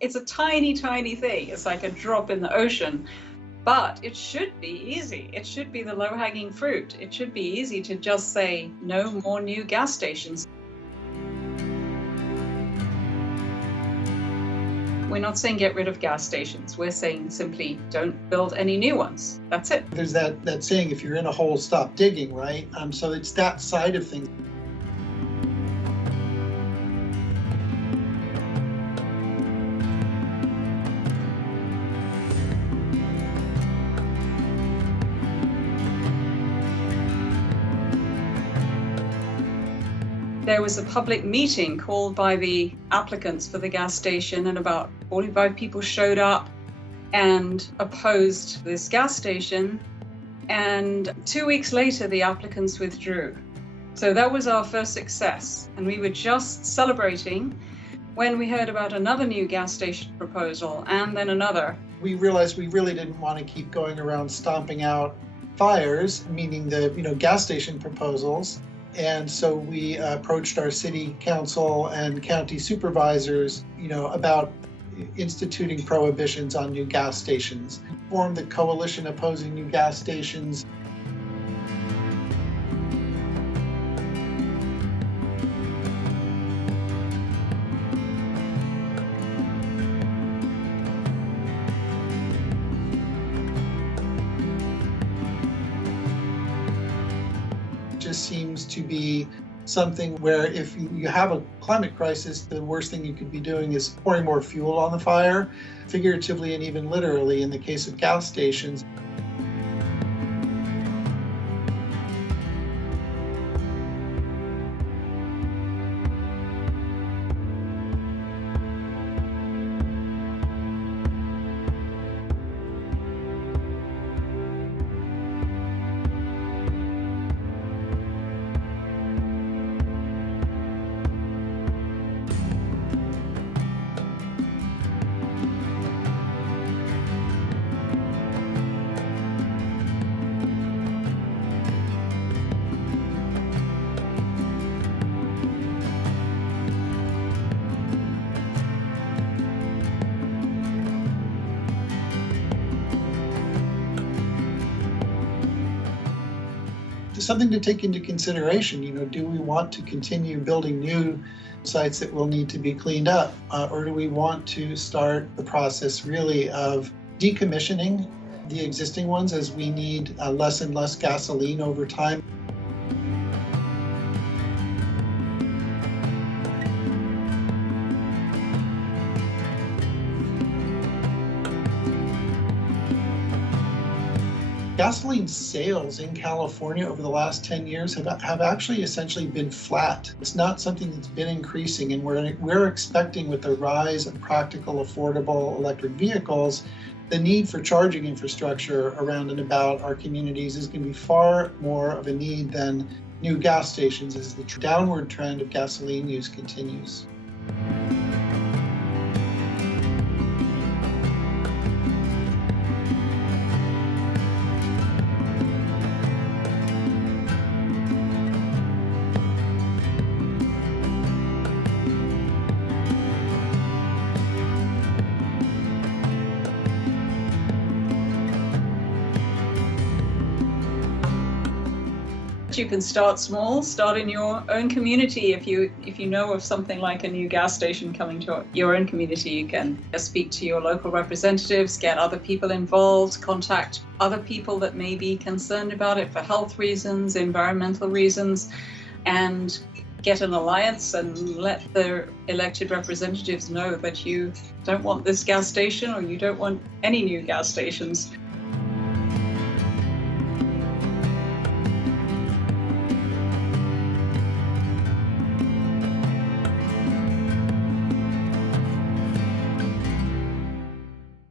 It's a tiny, tiny thing. It's like a drop in the ocean. But it should be easy. It should be the low-hanging fruit. It should be easy to just say, no more new gas stations. We're not saying get rid of gas stations. We're saying simply don't build any new ones. That's it. There's that saying, if you're in a hole, stop digging, right? So it's that side of things. There was a public meeting called by the applicants for the gas station, and about 45 people showed up and opposed this gas station. And 2 weeks later, the applicants withdrew. So that was our first success. And we were just celebrating when we heard about another new gas station proposal and then another. We realized we really didn't want to keep going around stomping out fires, meaning the gas station proposals. And so we approached our city council and county supervisors, about instituting prohibitions on new gas stations. Formed the coalition opposing new gas stations. Just seems to be something where if you have a climate crisis, the worst thing you could be doing is pouring more fuel on the fire, figuratively and even literally in the case of gas stations. Something to take into consideration. Do we want to continue building new sites that will need to be cleaned up, or do we want to start the process really of decommissioning the existing ones as we need less and less gasoline over time? Gasoline sales in California over the last 10 years have actually essentially been flat. It's not something that's been increasing, and we're expecting with the rise of practical, affordable electric vehicles, the need for charging infrastructure around and about our communities is going to be far more of a need than new gas stations as the downward trend of gasoline use continues. You can start small, start in your own community. If you know of something like a new gas station coming to your own community, you can speak to your local representatives, get other people involved, contact other people that may be concerned about it for health reasons, environmental reasons, and get an alliance and let the elected representatives know that you don't want this gas station or you don't want any new gas stations.